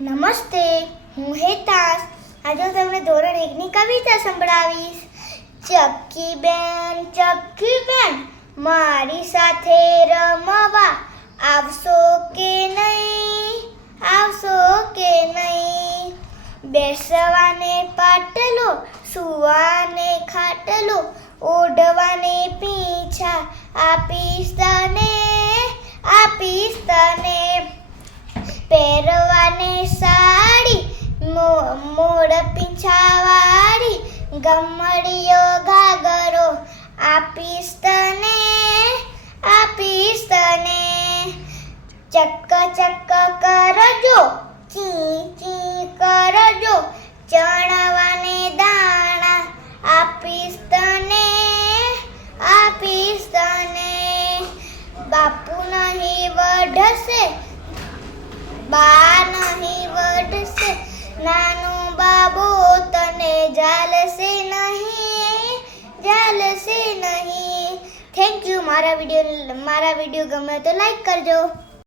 નમસ્તે, હું હેતાસ આજે તમને ધોરણ એકની કવિતા સંભળાવીશ. ચક્કી બેન ચક્કી બેન મારી સાથે રમવા આવશો કે નહીં? આવશો કે નહીં? બેસવાને પાટલો, સુવાને ખાટલો, ઓઢવાને પીછા આપીશ તને આપીશ તને. પહેરવાને સાડી મોડ પીંછાવાળી ગમડીઓ ઘાઘરો, આપીશ તને આપીશ તને. ચક્ક ચક્ક કરજો, ચી ચી કરજો, ચણવાને દાણા, આપીશ તને આપીશ તને. બાપુ નહીં વઢશે નાનું બાબો તને જાલશે નહીં જાલશે નહીં. થેન્ક યુ મારા વીડિયો મારા વીડિયો ગમે તો લાઈક કરજો.